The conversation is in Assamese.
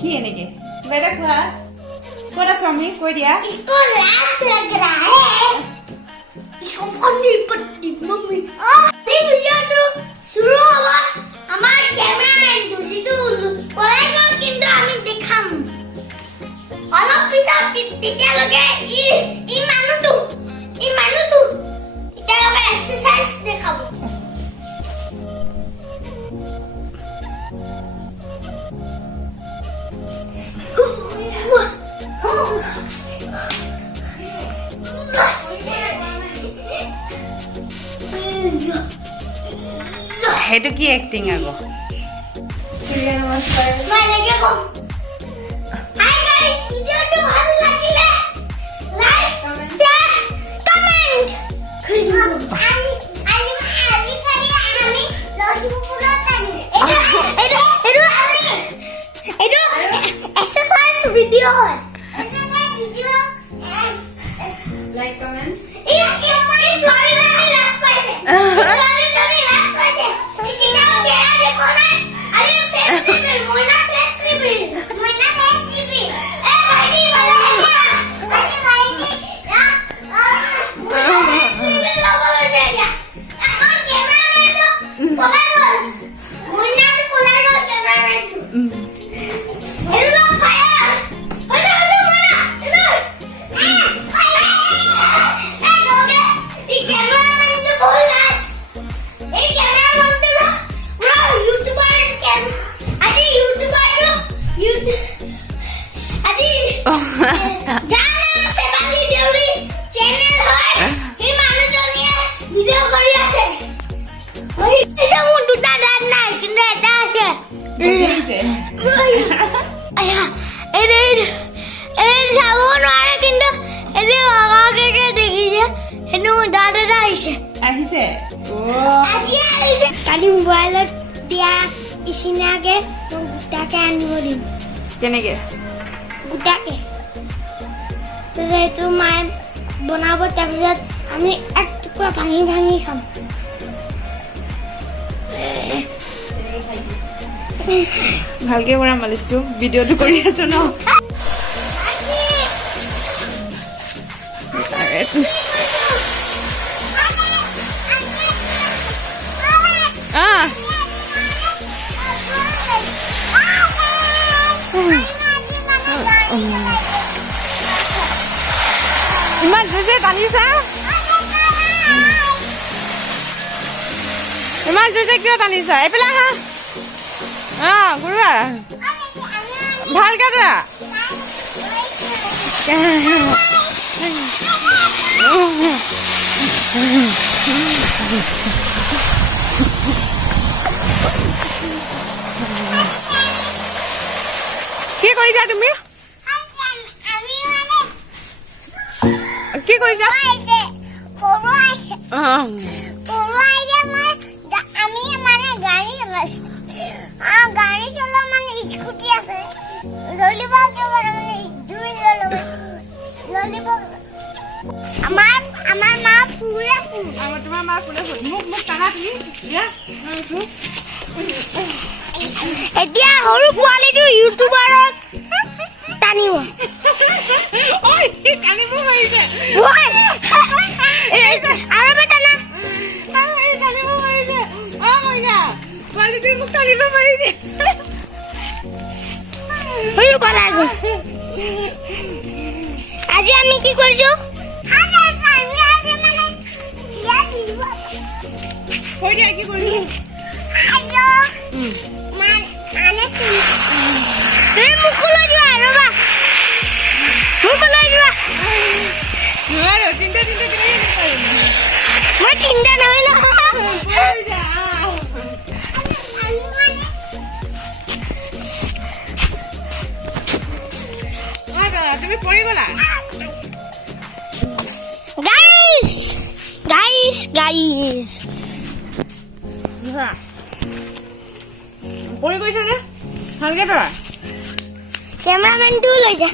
কি এনেকে বেটা কোৱা কোৱা স্বামী কৈ দিয়া इसको लाश लग रहा है इसको पन्नी पट्टी मम्मी ये वीडियो तो शुरू हुआ हमार कैमरामैन दुजिदु পড়াইগো কিন্তু আমি দেখাম অলপ পিছত তেতিয়া লগে ই মানুটো তেতিয়া লগে এক্সারসাইজ দেখাবো সেইটো কি এক্টিং আকৌ মই লাগে কম হাই গাইস ভিডিওটো ভাল লাগিলে লাইক শেয়ার কমেন্ট আমি লজিপুৰত এইটো এক্সারসাইজ ভিডিও হয় এক্সারসাইজ ভিডিও লাইক কমেন্ট এই মই সরি আমি লাস্ট পাইছে সরি লাস্ট পাইছে এই কিতাব চেহারা দেখো না আরে ফেস রিভিল ময়না ফেস রিভিল এ ভাইনি ভাইনি ফেস রিভিল লবলে দিয়া আমার ক্যামেরাম্যান তো পলাইল ময়না তো পলাইল ক্যামেরাম্যান হ্যালো ফায়ার হ্যালো ময়না আহিছে কালি মোবাইলত দিয়া ইচিনাকে গোটাকে আনিব দিম কেনেকে গোটাকে সেইটো মায়ে বনাব তাৰপিছত আমি এক টুকুৰা ভাঙি খাম ভালকে বনাম মালিছো ভিডিঅ'টো কৰি আছো ন ইমান জোৰছে টানিছা ইমান জোৰছে কিয় টানিছা এইফালে আহা ঘূৰা ভালকে ধৰা কি কৰিছা তুমি কি কৰিছা গাড়ী চলোৱা মানে স্কুটি আছে ললিব আমাৰ মা ফুলে তোমাৰ মা ফুলে মোক টানা তুমি এতিয়া সৰু পোৱালিটো ইউটিউবাৰত টানিব আৰু টানা আজি আমি কি কৰিছো মই তিনটা নহয় ন তুমি পৰি গলা গাইস পৰি গৈছে যে ভালকে ধৰা ক্যামেৰামেনটো লৈ যা